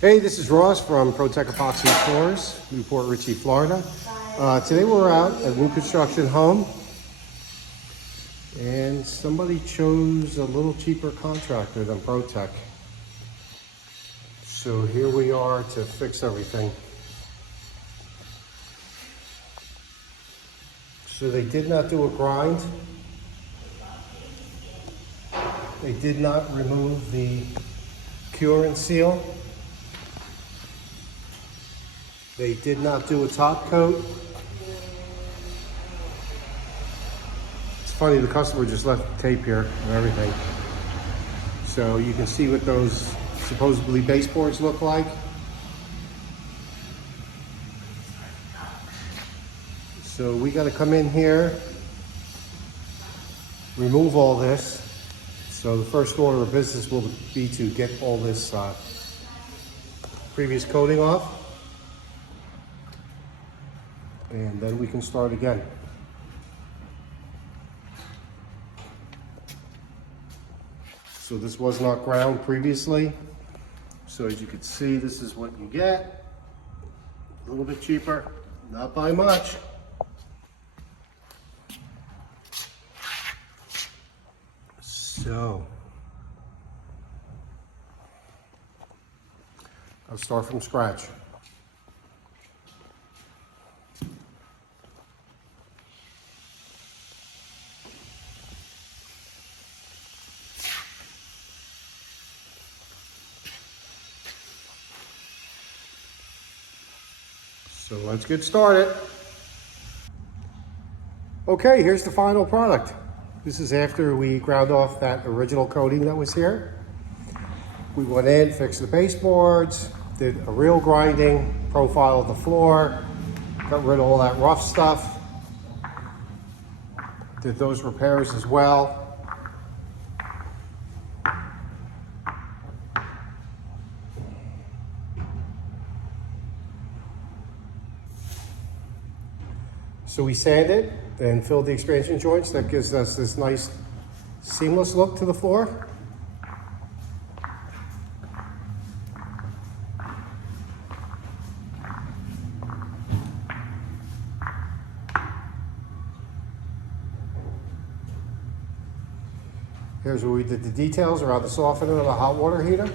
Hey, this is Ross from ProTech Epoxy Floors, Newport Richey, Florida. Today we're out at a new construction home and somebody chose a little cheaper contractor than ProTech. So here we are to fix everything. So they did not do a grind. They did not remove the cure and seal. They did not do a top coat. It's funny, the customer just left the tape here and everything. So you can see what those supposedly baseboards look like. So we got to come in here, remove all this. So the first order of business will be to get all this previous coating off. And then we can start again. So this was not ground previously. So as you can see, this is what you get. A little bit cheaper, not by much. So I'll start from scratch. So let's get started. Okay, here's the final product. This is after we ground off that original coating that was here. We went in, fixed the baseboards, did a real grinding, profiled the floor, got rid of all that rough stuff, did those repairs as well. So we sanded and filled the expansion joints. That gives us this nice seamless look to the floor. Here's where we did the details around the softener of the hot water heater.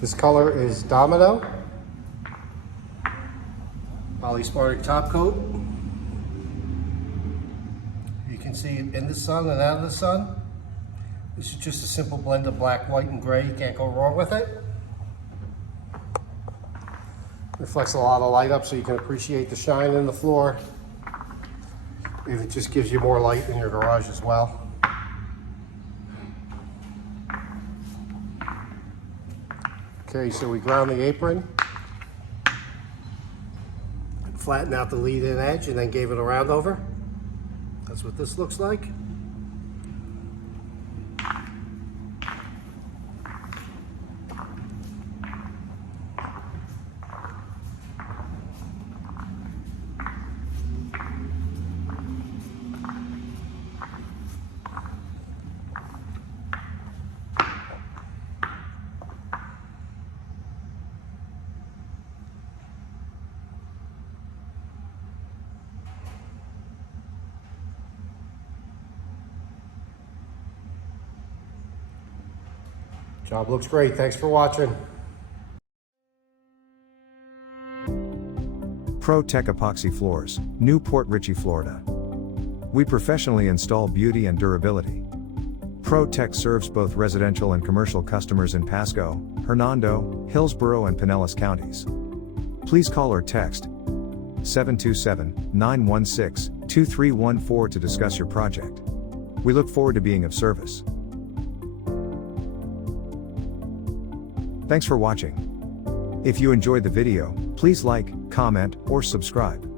This color is Domino, polyaspartic top coat. You can see it in the sun and out of the sun. This is just a simple blend of black, white, and gray. You can't go wrong with it. Reflects a lot of light up so you can appreciate the shine in the floor. And it just gives you more light in your garage as well. Okay, so we ground the apron, flattened out the lead-in edge, and then gave it a round over. That's what this looks like. Job looks great. Thanks for watching. ProTech Epoxy Floors, Newport Richey, Florida. We professionally install beauty and durability. ProTech serves both residential and commercial customers in Pasco, Hernando, Hillsborough, and Pinellas counties. Please call or text 727-916-2314 to discuss your project. We look forward to being of service. Thanks for watching. If you enjoyed the video, please like, comment, or subscribe.